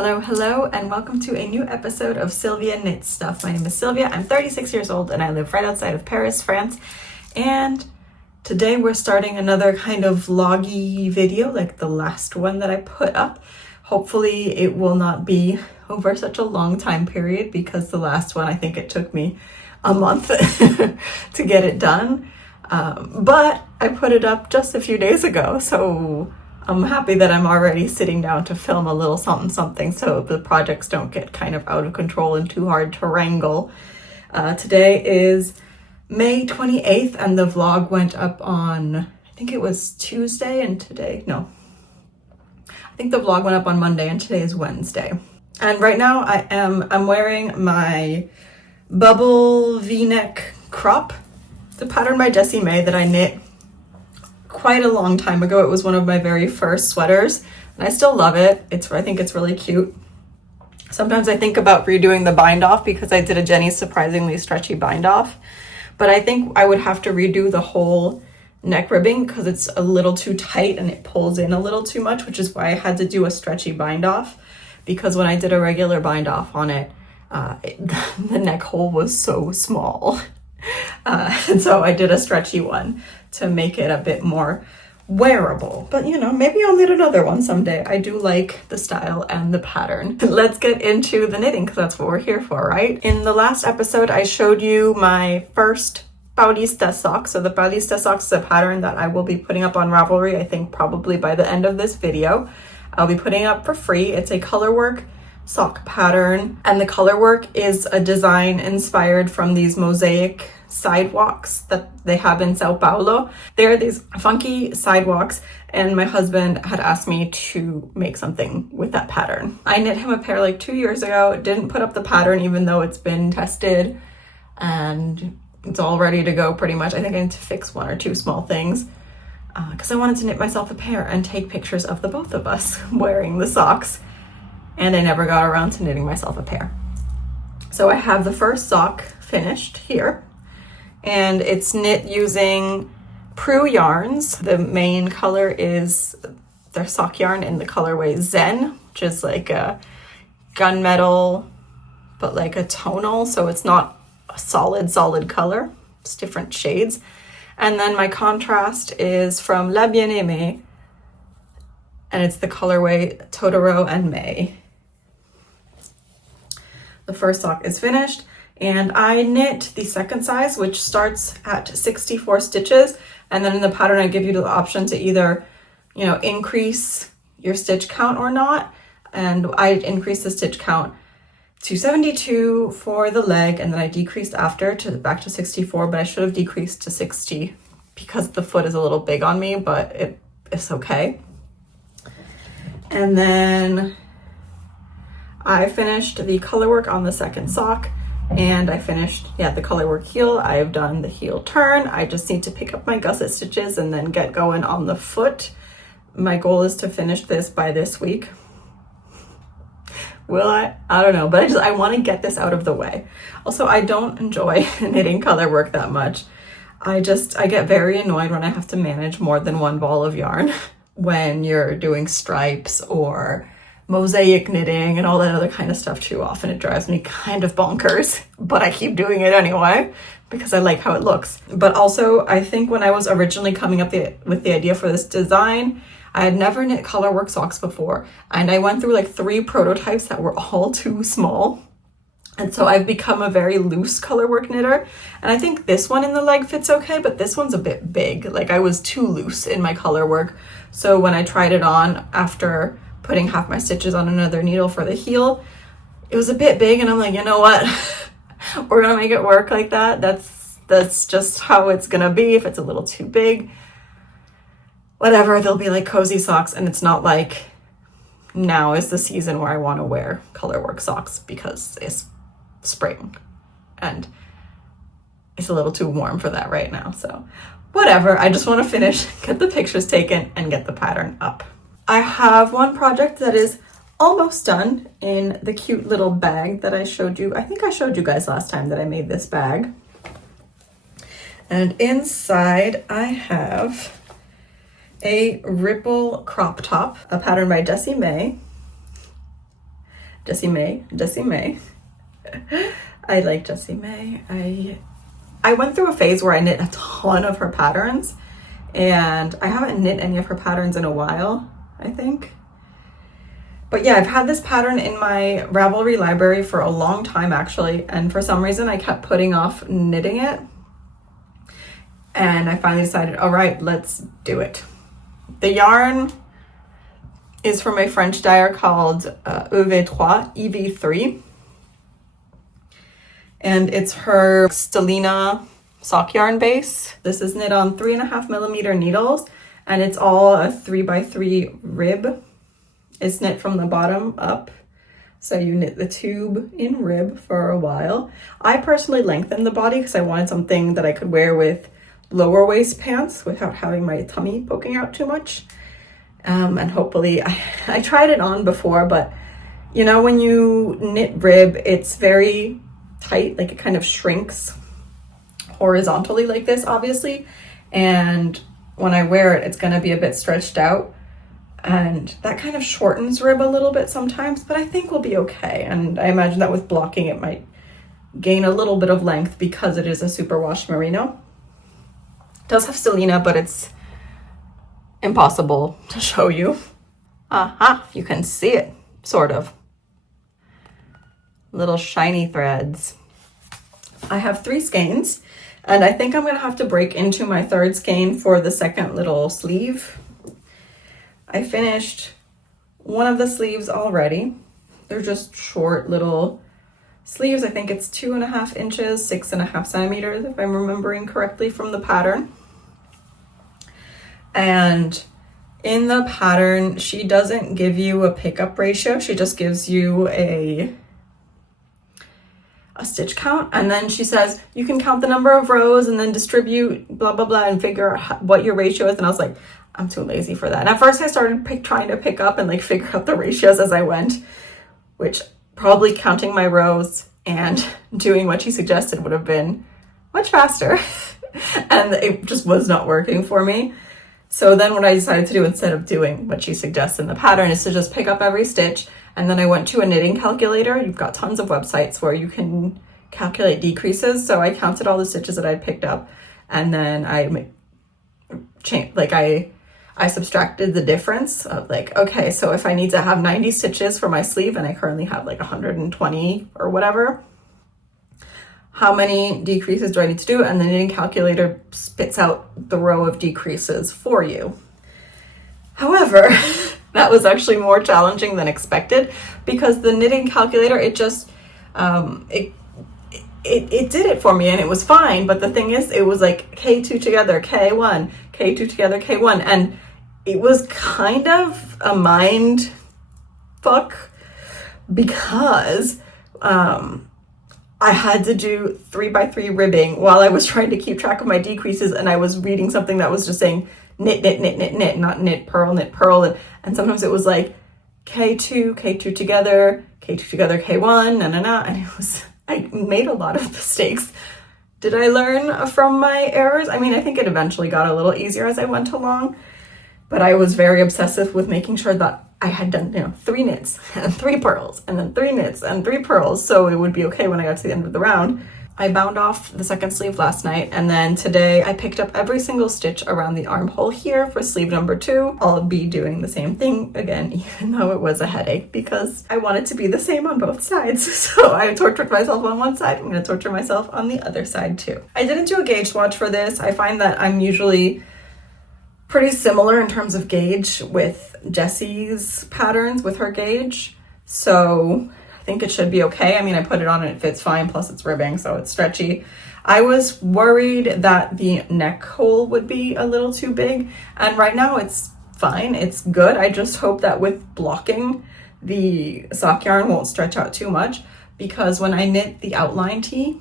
Hello, hello, and welcome to a new episode of Sylvia Knits Stuff. My name is Sylvia, I'm 36 years old, and I live right outside of Paris, France. And today we're starting another kind of vloggy video, like the last one that I put up. Hopefully it will not be over such a long time period, because the last one, I think it took me a month to get it done. But I put it up just a few days ago, so I'm happy that I'm already sitting down to film a little something so the projects don't get kind of out of control and too hard to wrangle. Today is May 28th and the vlog went up on, I think it was Tuesday, and I think the vlog went up on Monday and today is Wednesday. And right now I'm wearing my bubble v-neck crop, the pattern by Jessie that I knit quite a long time ago. It was one of my very first sweaters and I still love it. I think it's really cute. Sometimes I think about redoing the bind off because I did a Jenny's surprisingly stretchy bind off, but I think I would have to redo the whole neck ribbing because it's a little too tight and it pulls in a little too much, which is why I had to do a stretchy bind off, because when I did a regular bind off on it, the neck hole was so small. And so I did a stretchy one to make it a bit more wearable. But you know, maybe I'll knit another one someday. I do like the style and the pattern. Let's get into the knitting because that's what we're here for, right? In the last episode, I showed you my first Paulista Socks. So the Paulista Socks is a pattern that I will be putting up on Ravelry, I think probably by the end of this video. I'll be putting it up for free. It's a colorwork sock pattern, and the colorwork is a design inspired from these mosaic sidewalks that they have in Sao Paulo. They're these funky sidewalks, and my husband had asked me to make something with that pattern. I knit him a pair like 2 years ago, didn't put up the pattern even though it's been tested and it's all ready to go pretty much. I think I need to fix one or two small things because I wanted to knit myself a pair and take pictures of the both of us wearing the socks, and I never got around to knitting myself a pair. So I have the first sock finished here, and it's knit using Prue yarns. The main color is their sock yarn in the colorway Zen, which is like a gunmetal, but like a tonal, so it's not a solid color, it's different shades. And then my contrast is from La Bien-Aimée, and it's the colorway Totoro and May. The first sock is finished, and I knit the second size, which starts at 64 stitches. And then in the pattern, I give you the option to either, you know, increase your stitch count or not. And I increased the stitch count to 72 for the leg, and then I decreased after back to 64, but I should have decreased to 60 because the foot is a little big on me, but it's okay. And then I finished the colorwork on the second sock, and I finished, the colorwork heel. I've done the heel turn. I just need to pick up my gusset stitches and then get going on the foot. My goal is to finish this by this week. Will I? I don't know, but I want to get this out of the way. Also, I don't enjoy knitting colorwork that much. I get very annoyed when I have to manage more than one ball of yarn when you're doing stripes or mosaic knitting and all that other kind of stuff too often. It drives me kind of bonkers, but I keep doing it anyway because I like how it looks. But also, I think when I was originally coming up with the idea for this design, I had never knit colorwork socks before, and I went through like 3 prototypes that were all too small. And so I've become a very loose colorwork knitter, and I think this one in the leg fits okay, but this one's a bit big. Like I was too loose in my colorwork. So when I tried it on after putting half my stitches on another needle for the heel, it was a bit big, and I'm like, you know what? We're gonna make it work like that. That's just how it's gonna be. If it's a little too big, whatever, they'll be like cozy socks, and it's not like now is the season where I want to wear colorwork socks because it's spring and it's a little too warm for that right now. So whatever, I just want to finish, get the pictures taken, and get the pattern up. I have one project that is almost done in the cute little bag that I showed you. I think I showed you guys last time that I made this bag. And inside I have a ripple crop top, a pattern by Jessie. Jessie. I like Jessie. I went through a phase where I knit a ton of her patterns, and I haven't knit any of her patterns in a while, I think. But yeah, I've had this pattern in my Ravelry library for a long time actually, and for some reason I kept putting off knitting it. And I finally decided, all right, let's do it. The yarn is from a French dyer called EV3. And it's her Stellina sock yarn base. This is knit on 3.5mm needles, and it's all a 3x3 rib. It's knit from the bottom up. So you knit the tube in rib for a while. I personally lengthened the body because I wanted something that I could wear with lower waist pants without having my tummy poking out too much. And hopefully, I tried it on before, but you know, when you knit rib, it's very tight, like it kind of shrinks horizontally like this, obviously. And when I wear it, it's gonna be a bit stretched out. And that kind of shortens rib a little bit sometimes, but I think we'll be okay. And I imagine that with blocking, it might gain a little bit of length because it is a superwash merino. It does have Stellina, but it's impossible to show you. You can see it, sort of. Little shiny threads. I have 3 skeins, and I think I'm gonna have to break into my 3rd skein for the second little sleeve. I finished one of the sleeves already. They're just short little sleeves. I think it's 2.5 inches, 6.5 centimeters, if I'm remembering correctly from the pattern. And in the pattern, she doesn't give you a pickup ratio. She just gives you a stitch count, and then she says you can count the number of rows and then distribute blah blah blah and figure out what your ratio is. And I was like, I'm too lazy for that. And at first I started trying to pick up and like figure out the ratios as I went, which probably counting my rows and doing what she suggested would have been much faster. And it just was not working for me. So then what I decided to do instead of doing what she suggests in the pattern is to just pick up every stitch. And then I went to a knitting calculator. You've got tons of websites where you can calculate decreases. So I counted all the stitches that I'd picked up, and then I subtracted the difference of like, okay, so if I need to have 90 stitches for my sleeve and I currently have like 120 or whatever, how many decreases do I need to do? And the knitting calculator spits out the row of decreases for you. However, that was actually more challenging than expected because the knitting calculator, it just, it did it for me and it was fine. But the thing is, it was like K2 together, K1, K2 together, K1. And it was kind of a mind fuck because I had to do 3x3 ribbing while I was trying to keep track of my decreases, and I was reading something that was just saying knit, knit, knit, knit, knit, not knit, purl, and sometimes it was like K2, K2 together, K2 together, K1, and it was, I made a lot of mistakes. Did I learn from my errors? I mean, I think it eventually got a little easier as I went along, but I was very obsessive with making sure that I had done, 3 knits and 3 purls and then 3 knits and 3 purls, so it would be okay when I got to the end of the round. I bound off the second sleeve last night, and then today I picked up every single stitch around the armhole here for sleeve number 2. I'll be doing the same thing again, even though it was a headache because I want it to be the same on both sides. So I tortured myself on one side. I'm going to torture myself on the other side too. I didn't do a gauge swatch for this. I find that I'm usually pretty similar in terms of gauge with Jessie's patterns with her gauge. So I think it should be okay. I mean, I put it on and it fits fine, plus it's ribbing, so it's stretchy. I was worried that the neck hole would be a little too big, and right now it's fine, it's good. I just hope that with blocking, the sock yarn won't stretch out too much, because when I knit the outline tee,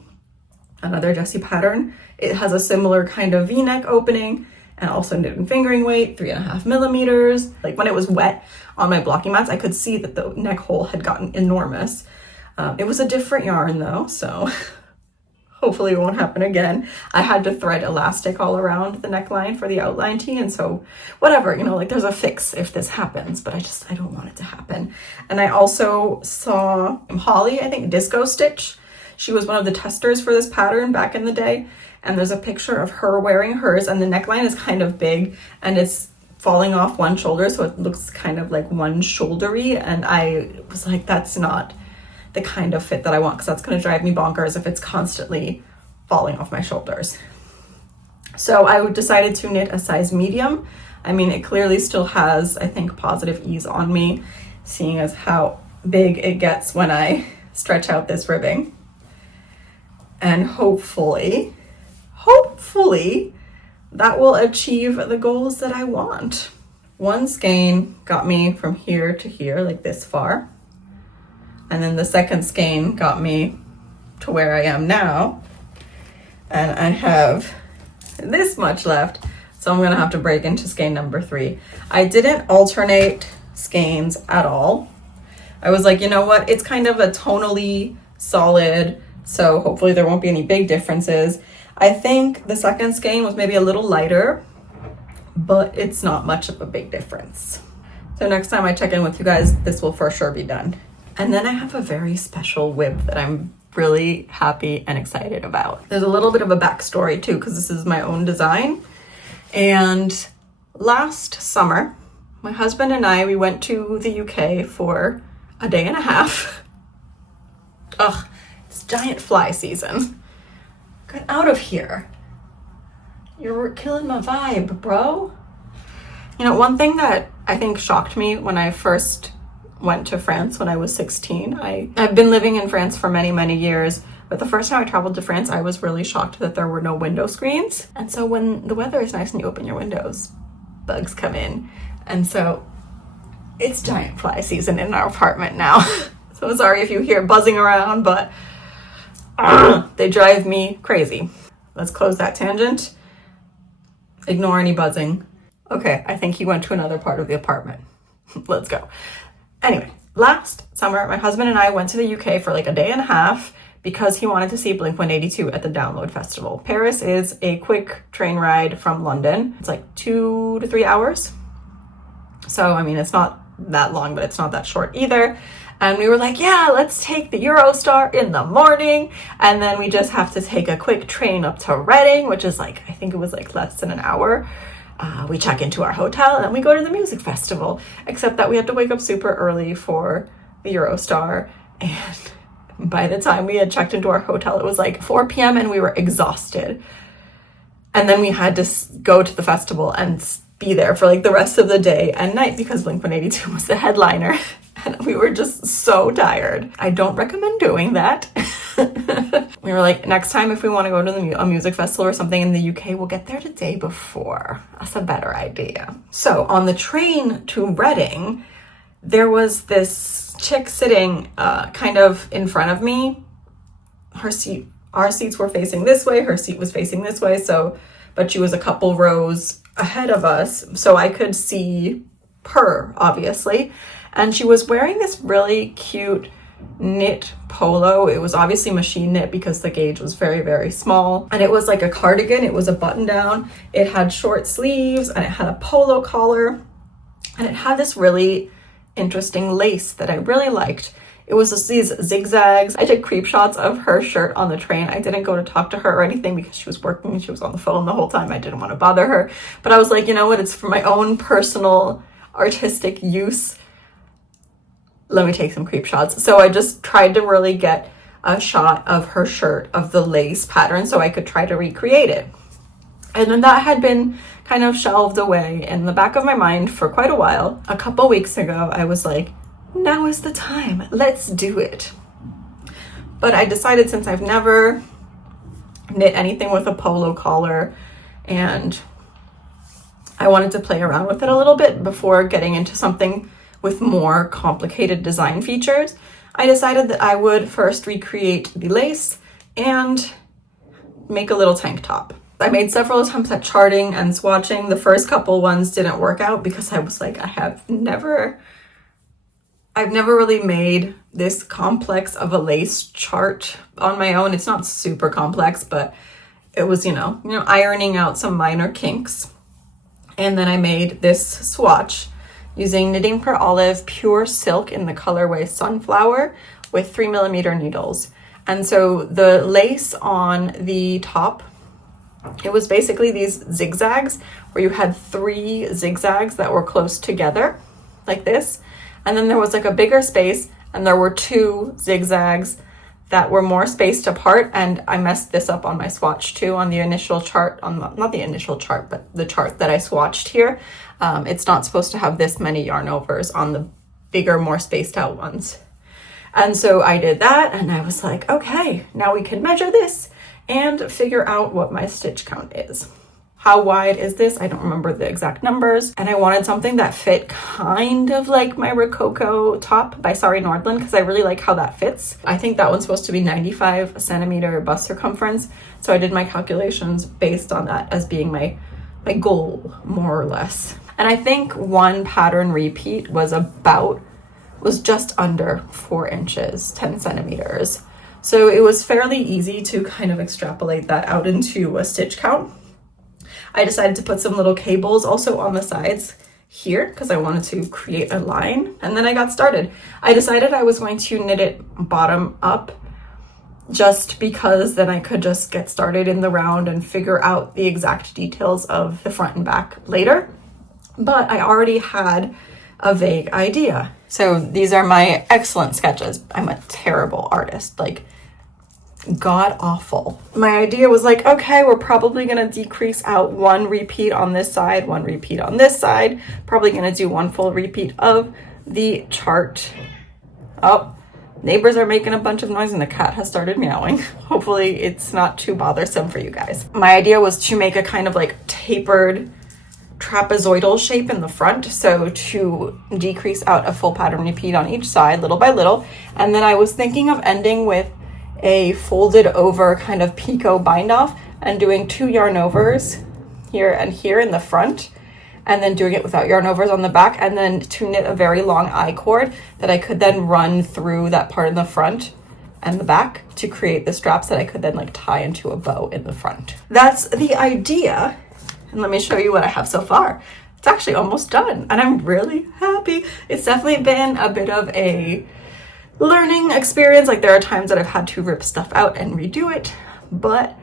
another Jessie pattern, it has a similar kind of V-neck opening, and also knit and fingering weight, 3.5 millimeters. Like when it was wet on my blocking mats, I could see that the neck hole had gotten enormous. It was a different yarn though, so hopefully it won't happen again. I had to thread elastic all around the neckline for the outline tee, and so whatever, you know, like there's a fix if this happens, but I don't want it to happen. And I also saw Holly, I think, Disco Stitch. She was one of the testers for this pattern back in the day, and there's a picture of her wearing hers, and the neckline is kind of big and it's falling off one shoulder, so it looks kind of like one shouldery, and I was like, that's not the kind of fit that I want, because that's going to drive me bonkers if it's constantly falling off my shoulders. So I decided to knit a size medium. I mean, it clearly still has, I think, positive ease on me, seeing as how big it gets when I stretch out this ribbing. And hopefully that will achieve the goals that I want. One skein got me from here to here, like this far. And then the second skein got me to where I am now. And I have this much left, so I'm gonna have to break into skein number 3. I didn't alternate skeins at all. I was like, you know what? It's kind of a tonally solid, so hopefully there won't be any big differences. I think the second skein was maybe a little lighter, but it's not much of a big difference. So next time I check in with you guys, this will for sure be done. And then I have a very special whip that I'm really happy and excited about. There's a little bit of a backstory too, because this is my own design. And last summer, my husband and I, we went to the UK for a day and a half. Ugh, it's giant fly season. Get out of here. You're killing my vibe, bro. You know, one thing that I think shocked me when I first went to France when I was 16. I've been living in France for many, many years, but the first time I traveled to France, I was really shocked that there were no window screens. And so when the weather is nice and you open your windows, bugs come in. And so it's giant fly season in our apartment now. So sorry if you hear buzzing around, but they drive me crazy. Let's close that tangent. Ignore any buzzing. Okay, I think he went to another part of the apartment. Let's go. Anyway, last summer, my husband and I went to the UK for like a day and a half because he wanted to see Blink 182 at the Download Festival. Paris is a quick train ride from London. It's like 2 to 3 hours. So, I mean, it's not that long, but it's not that short either. And we were like, yeah, let's take the Eurostar in the morning. And then we just have to take a quick train up to Reading, which is like, I think it was like less than an hour. We check into our hotel and then we go to the music festival, except that we had to wake up super early for the Eurostar. And by the time we had checked into our hotel, it was like 4 p.m. and we were exhausted. And then we had to go to the festival and be there for like the rest of the day and night because Blink 182 was the headliner. And we were just so tired. I don't recommend doing that. We were like, next time if we want to go to a music festival or something in the UK, we'll get there the day before. That's a better idea. So on the train to Reading, there was this chick sitting kind of in front of me. Our seats were facing this way, her seat was facing this way, but she was a couple rows ahead of us, so I could see her, obviously. And she was wearing this really cute knit polo. It was obviously machine knit because the gauge was very, very small. And it was like a cardigan. It was a button down. It had short sleeves and it had a polo collar. And it had this really interesting lace that I really liked. It was just these zigzags. I took creep shots of her shirt on the train. I didn't go to talk to her or anything because she was working and she was on the phone the whole time. I didn't want to bother her. But I was like, you know what? It's for my own personal artistic use. Let me take some creep shots. So I just tried to really get a shot of her shirt, of the lace pattern, so I could try to recreate it. And then that had been kind of shelved away in the back of my mind for quite a while. A couple weeks ago, I was like, now is the time. Let's do it. But I decided, since I've never knit anything with a polo collar and I wanted to play around with it a little bit before getting into something with more complicated design features, I decided that I would first recreate the lace and make a little tank top. I made several attempts at charting and swatching. The first couple ones didn't work out because I was like, I have never I've never really made this complex of a lace chart on my own. It's not super complex, but it was, ironing out some minor kinks. And then I made this swatch using Knitting per Olive pure silk in the colorway Sunflower with 3mm needles. And so the lace on the top, it was basically these zigzags where you had 3 zigzags that were close together like this. And then there was like a bigger space and there were 2 zigzags that were more spaced apart. And I messed this up on my swatch too on the initial chart, not the initial chart, but the chart that I swatched here. It's not supposed to have this many yarn overs on the bigger, more spaced out ones. And so I did that and I was like, okay, now we can measure this and figure out what my stitch count is. How wide is this? I don't remember the exact numbers. And I wanted something that fit kind of like my Rococo top by Sari Nordland because I really like how that fits. I think that one's supposed to be 95 centimeter bust circumference. So I did my calculations based on that as being my goal, more or less. And I think one pattern repeat was just under 4 inches, 10 centimeters. So it was fairly easy to kind of extrapolate that out into a stitch count. I decided to put some little cables also on the sides here because I wanted to create a line, and then I got started. I decided I was going to knit it bottom up just because then I could just get started in the round and figure out the exact details of the front and back later. But I already had a vague idea. So these are my excellent sketches. I'm a terrible artist, like god awful. My idea was like, okay, we're probably gonna decrease out 1 repeat on this side, 1 repeat on this side, probably gonna do 1 full repeat of the chart. Oh, neighbors are making a bunch of noise and the cat has started meowing. Hopefully it's not too bothersome for you guys. My idea was to make a kind of like tapered trapezoidal shape in the front, so to decrease out a full pattern repeat on each side little by little. And then I was thinking of ending with a folded over kind of picot bind off and doing 2 yarn overs here and here in the front, and then doing it without yarn overs on the back, and then to knit a very long I-cord that I could then run through that part in the front and the back to create the straps that I could then like tie into a bow in the front. That's the idea. And let me show you what I have so far. It's actually almost done and I'm really happy. It's definitely been a bit of a learning experience. Like there are times that I've had to rip stuff out and redo it, but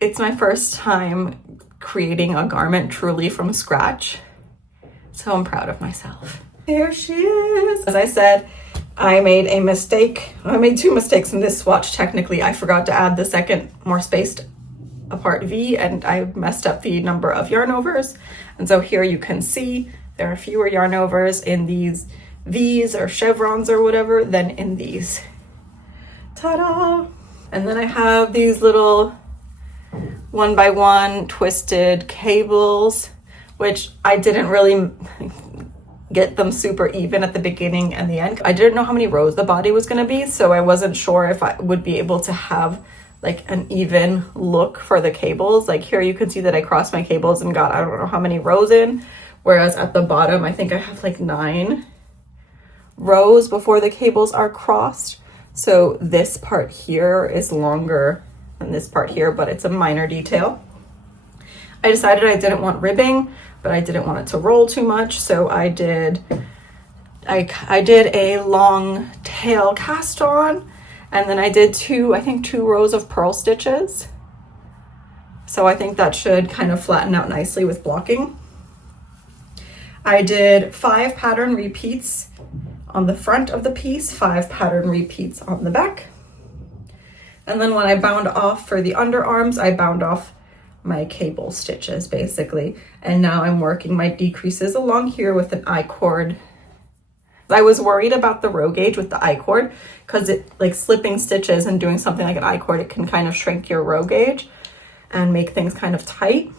it's my first time creating a garment truly from scratch. So I'm proud of myself. There she is. As I said, I made a mistake. I made 2 mistakes in this swatch. Technically, I forgot to add the second more spaced apart V and I messed up the number of yarn overs. And so here you can see there are fewer yarn overs in these V's or chevrons or whatever than in these. Ta-da! And then I have these little 1x1 twisted cables, which I didn't really get them super even at the beginning and the end. I didn't know how many rows the body was going to be, so I wasn't sure if I would be able to have like an even look for the cables. Like here you can see that I crossed my cables and got I don't know how many rows in, whereas at the bottom I think I have like 9 rows before the cables are crossed. So this part here is longer than this part here, but it's a minor detail. I decided I didn't want ribbing, but I didn't want it to roll too much, so I did a long tail cast on, and then I did 2 rows of purl stitches. So I think that should kind of flatten out nicely with blocking. I did 5 pattern repeats on the front of the piece, 5 pattern repeats on the back. And then when I bound off for the underarms, I bound off my cable stitches basically. And now I'm working my decreases along here with an I-cord. I was worried about the row gauge with the I-cord because it like slipping stitches and doing something like an I-cord, it can kind of shrink your row gauge and make things kind of tight.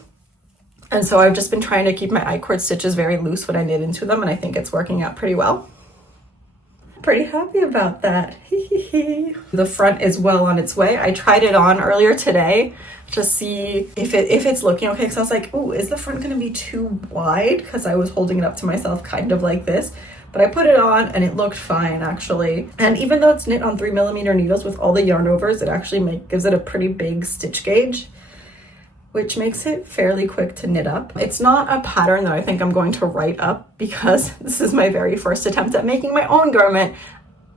And so I've just been trying to keep my I-cord stitches very loose when I knit into them, and I think it's working out pretty well. Pretty happy about that. The front is well on its way. I tried it on earlier today to see if it's looking okay, because I was like, ooh, is the front gonna be too wide? Because I was holding it up to myself kind of like this, but I put it on and it looked fine actually. And even though it's knit on 3mm needles with all the yarn overs, it actually gives it a pretty big stitch gauge, which makes it fairly quick to knit up. It's not a pattern that I think I'm going to write up because this is my very first attempt at making my own garment.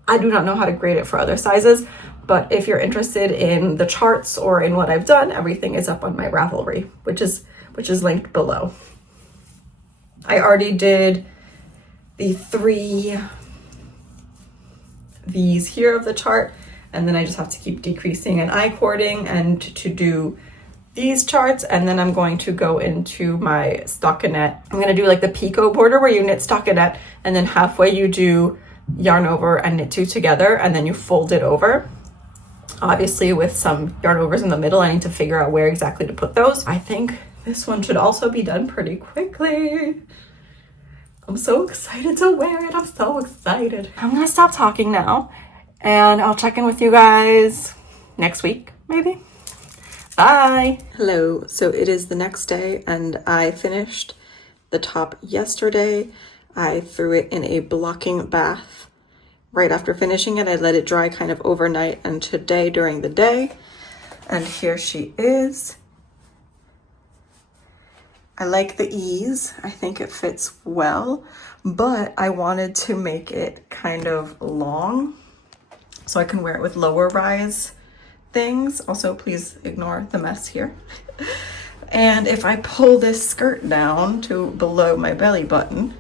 I do not know how to grade it for other sizes, but if you're interested in the charts or in what I've done, everything is up on my Ravelry, which is linked below. I already did the 3 V's here of the chart, and then I just have to keep decreasing and I-cording and to do these charts, and then I'm going to go into my stockinette. I'm gonna do like the picot border where you knit stockinette and then halfway you do yarn over and knit 2 together, and then you fold it over. Obviously with some yarn overs in the middle, I need to figure out where exactly to put those. I think this one should also be done pretty quickly. I'm so excited to wear it. I'm so excited. I'm gonna stop talking now and I'll check in with you guys next week, maybe. Bye. Hello. So it is the next day and I finished the top yesterday. I threw it in a blocking bath right after finishing it. I let it dry kind of overnight and today during the day. And here she is. I like the ease. I think it fits well, but I wanted to make it kind of long so I can wear it with lower rise things. Also, please ignore the mess here. And if I pull this skirt down to below my belly button,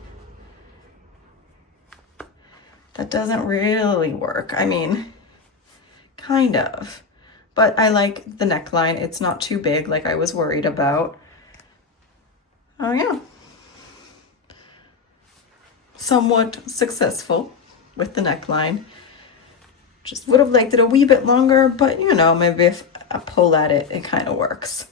that doesn't really work. I mean, kind of, but I like the neckline. It's not too big like I was worried about. Oh yeah. Somewhat successful with the neckline. Just would have liked it a wee bit longer, but you know, maybe if I pull at it, it kind of works.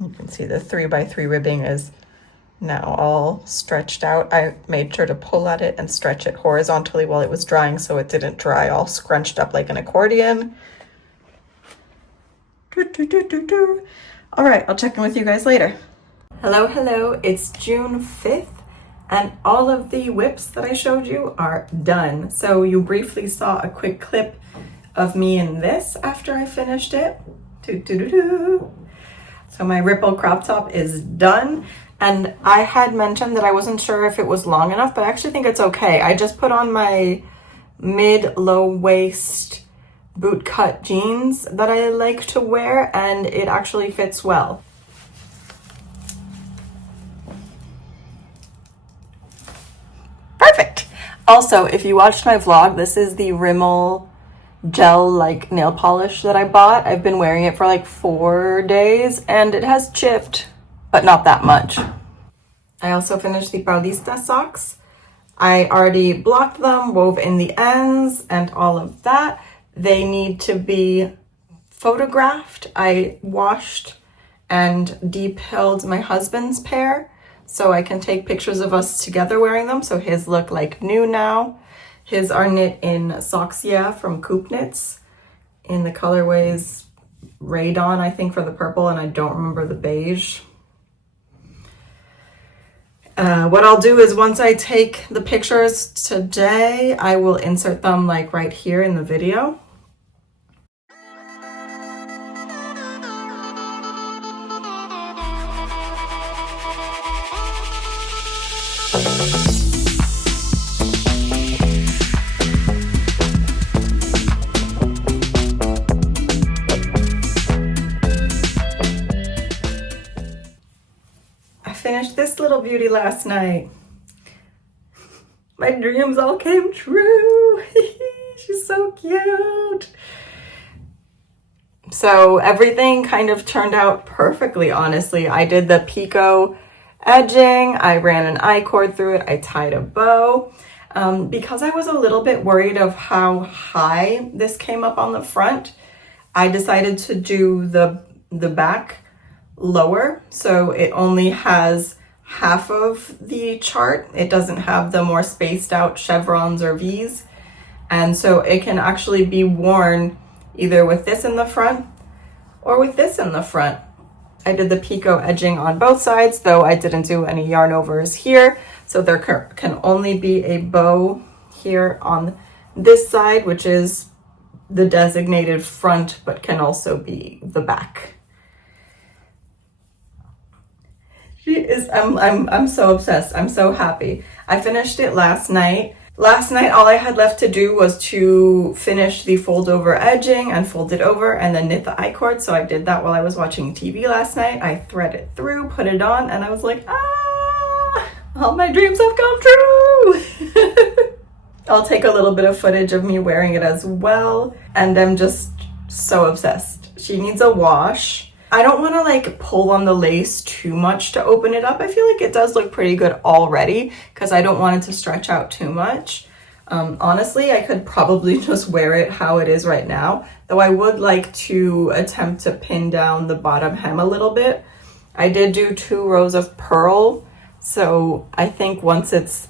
You can see the 3x3 ribbing is now all stretched out. I made sure to pull at it and stretch it horizontally while it was drying so it didn't dry all scrunched up like an accordion. All right, I'll check in with you guys later. Hello, it's June 5th. And all of the whips that I showed you are done. So you briefly saw a quick clip of me in this after I finished it. So my ripple crop top is done. And I had mentioned that I wasn't sure if it was long enough, but I actually think it's okay. I just put on my mid-low waist boot cut jeans that I like to wear, and it actually fits well. Perfect. Also, if you watched my vlog, this is the Rimmel gel like nail polish that I bought. I've been wearing it for like 4 days and it has chipped, but not that much. I also finished the Paulista socks. I already blocked them, wove in the ends and all of that. They need to be photographed. I washed and depilled my husband's pair so I can take pictures of us together wearing them. So his look like new now. His are knit in Socks from Coop Knits in the colorways Radon, I think, for the purple, and I don't remember the beige. What I'll do is once I take the pictures today, I will insert them like right here in the video. Finished this little beauty last night. My dreams all came true. She's so cute. So everything kind of turned out perfectly, honestly. I did the picot edging. I ran an I-cord through it. I tied a bow. Because I was a little bit worried of how high this came up on the front, I decided to do the back lower, so it only has half of the chart. It doesn't have the more spaced out chevrons or V's, and so it can actually be worn either with this in the front or with this in the front. I did the picot edging on both sides, though I didn't do any yarn overs here. So there can only be a bow here on this side, which is the designated front, but can also be the back. She is, I'm so obsessed. I'm so happy. I finished it last night. Last night, all I had left to do was to finish the fold over edging and fold it over and then knit the I-cord. So I did that while I was watching TV last night. I thread it through, put it on, and I was like, ah, all my dreams have come true. I'll take a little bit of footage of me wearing it as well. And I'm just so obsessed. She needs a wash. I don't want to like pull on the lace too much to open it up. I feel like it does look pretty good already because I don't want it to stretch out too much. Honestly, I could probably just wear it how it is right now, though I would like to attempt to pin down the bottom hem a little bit. I did do 2 rows of purl, so I think once it's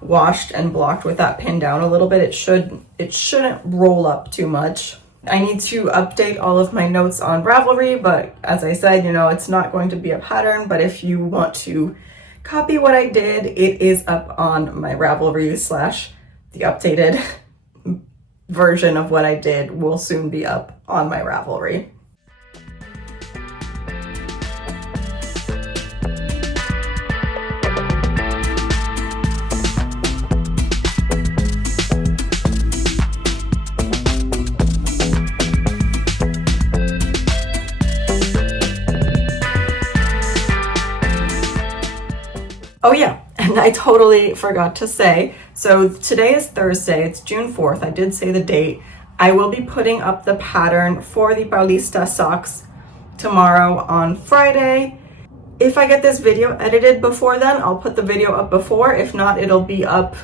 washed and blocked with that pin down a little bit, it shouldn't roll up too much. I need to update all of my notes on Ravelry, but as I said, you know, it's not going to be a pattern, but if you want to copy what I did, it is up on my Ravelry / the updated version of what I did will soon be up on my Ravelry. Oh yeah, and I totally forgot to say, so today is Thursday, it's June 4th, I did say the date. I will be putting up the pattern for the Paulista Socks tomorrow on Friday. If I get this video edited before then, I'll put the video up before. If not, it'll be up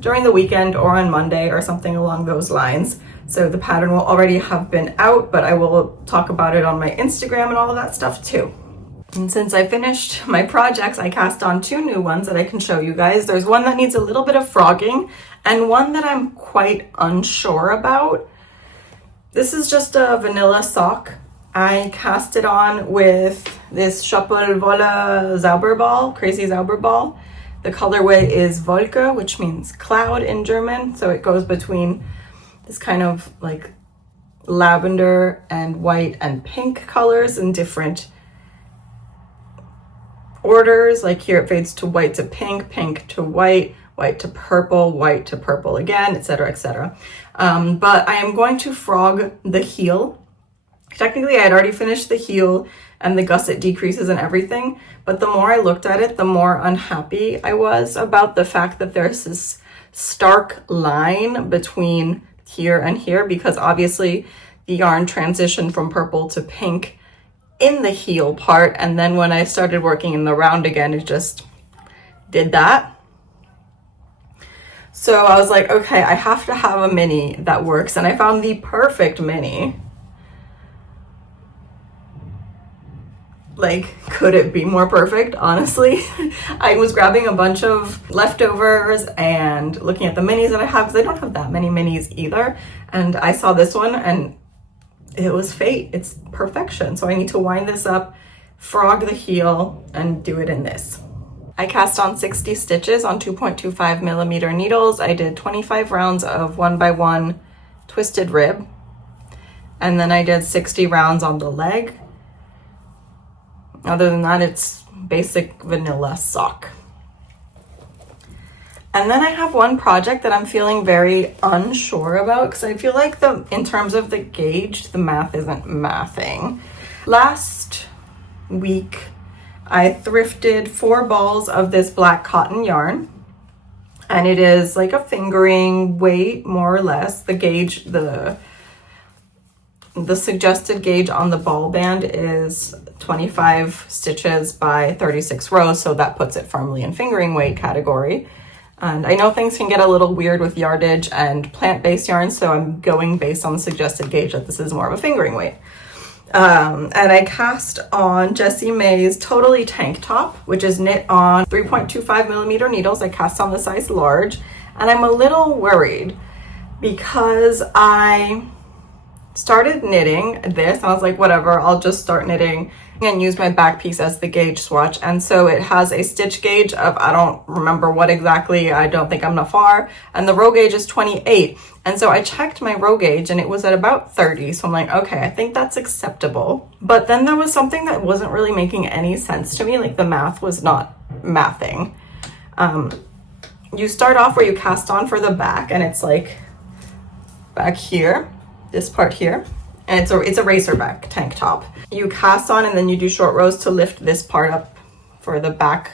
during the weekend or on Monday or something along those lines. So the pattern will already have been out, but I will talk about it on my Instagram and all of that stuff too. And since I finished my projects, I cast on 2 new ones that I can show you guys. There's one that needs a little bit of frogging and one that I'm quite unsure about. This is just a vanilla sock. I cast it on with this Schoppel Wolle Zaberball, crazy Zaberball. The colorway is Wolke, which means cloud in German. So it goes between this kind of like lavender and white and pink colors in different orders. Like here it fades to white to pink, pink to white, white to purple again, etc., etc. But I am going to frog the heel. Technically, I had already finished the heel and the gusset decreases and everything, but the more I looked at it, the more unhappy I was about the fact that there's this stark line between here and here, because obviously the yarn transitioned from purple to pink in the heel part, and then when I started working in the round again, it just did that. So I was like, okay, I have to have a mini that works, and I found the perfect mini. Like, could it be more perfect? Honestly, I was grabbing a bunch of leftovers and looking at the minis that I have, because I don't have that many minis either, and I saw this one and it was fate. It's perfection. So I need to wind this up, frog the heel, and do it in this. I cast on 60 stitches on 2.25 millimeter needles. I did 25 rounds of 1x1 twisted rib, and then I did 60 rounds on the leg. Other than that, it's basic vanilla sock. And then I have one project that I'm feeling very unsure about, because I feel like in terms of the gauge, the math isn't mathing. Last week, I thrifted 4 balls of this black cotton yarn, and it is like a fingering weight, more or less. The gauge, the suggested gauge on the ball band is 25 stitches by 36 rows, so that puts it firmly in fingering weight category. And I know things can get a little weird with yardage and plant-based yarns, so I'm going based on the suggested gauge that this is more of a fingering weight. And I cast on Jessie May's Totally Tank Top, which is knit on 3.25 millimeter needles. I cast on the size large, and I'm a little worried because I started knitting this, and I was like, whatever, I'll just start knitting and use my back piece as the gauge swatch. And so it has a stitch gauge of, I don't remember what exactly, I don't think I'm not far, and the row gauge is 28. And so I checked my row gauge and it was at about 30. So I'm like, okay, I think that's acceptable. But then there was something that wasn't really making any sense to me, like the math was not mathing. You start off where you cast on for the back, and it's like back here, this part here, and it's a racer back tank top. You cast on and then you do short rows to lift this part up for the back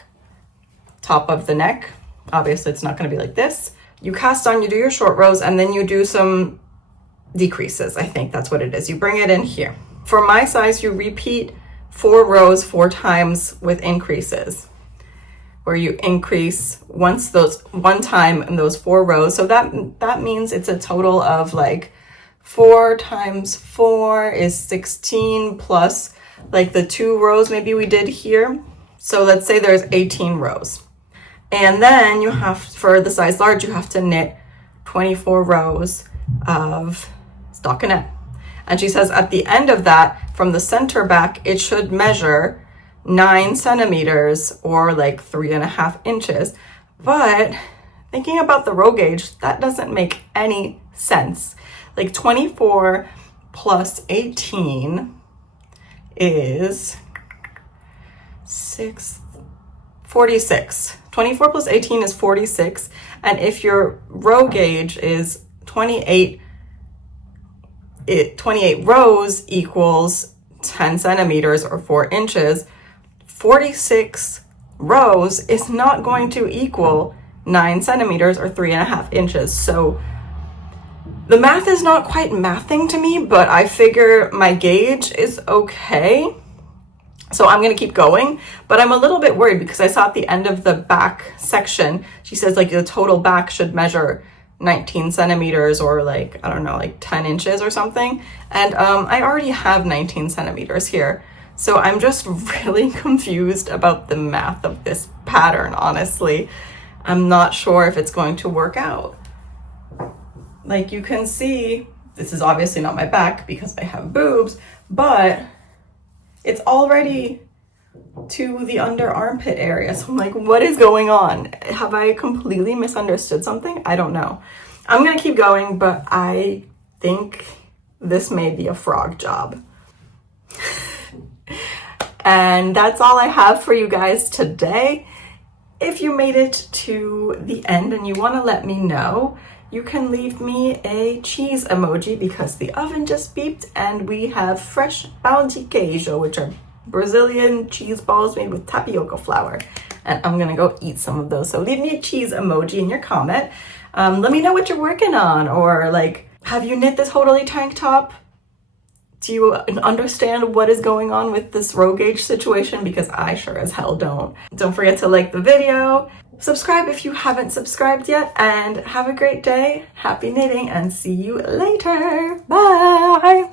top of the neck. Obviously it's not going to be like this. You cast on, you do your short rows, and then you do some decreases. I think that's what it is. You bring it in here. For my size, you repeat 4 rows 4 times with increases, where you increase one time in those 4 rows. So that means it's a total of like 4 times 4 is 16 plus like the 2 rows maybe we did here. So let's say there's 18 rows. And then you have, for the size large, you have to knit 24 rows of stockinette. And she says at the end of that, from the center back, it should measure 9 centimeters or like 3.5 inches. But thinking about the row gauge, that doesn't make any sense. Like 24 plus 18 is 46. 24 plus 18 is 46. And if your row gauge is 28 rows equals 10 centimeters or 4 inches, 46 rows is not going to equal 9 centimeters or 3.5 inches. So the math is not quite mathing to me, but I figure my gauge is okay. So I'm going to keep going, but I'm a little bit worried because I saw at the end of the back section, she says like the total back should measure 19 centimeters or like, I don't know, like 10 inches or something. And I already have 19 centimeters here. So I'm just really confused about the math of this pattern, honestly. I'm not sure if it's going to work out. Like you can see, this is obviously not my back because I have boobs, but it's already to the under armpit area. So I'm like, what is going on? Have I completely misunderstood something? I don't know. I'm gonna keep going, but I think this may be a frog job. And that's all I have for you guys today. If you made it to the end and you want to let me know, you can leave me a cheese emoji because the oven just beeped and we have fresh pão de queijo, which are Brazilian cheese balls made with tapioca flour. And I'm gonna go eat some of those. So leave me a cheese emoji in your comment. Let me know what you're working on, or like, have you knit this totally tank top? Do you understand what is going on with this row gauge situation? Because I sure as hell don't. Don't forget to like the video, subscribe if you haven't subscribed yet, and have a great day. Happy knitting and see you later. Bye.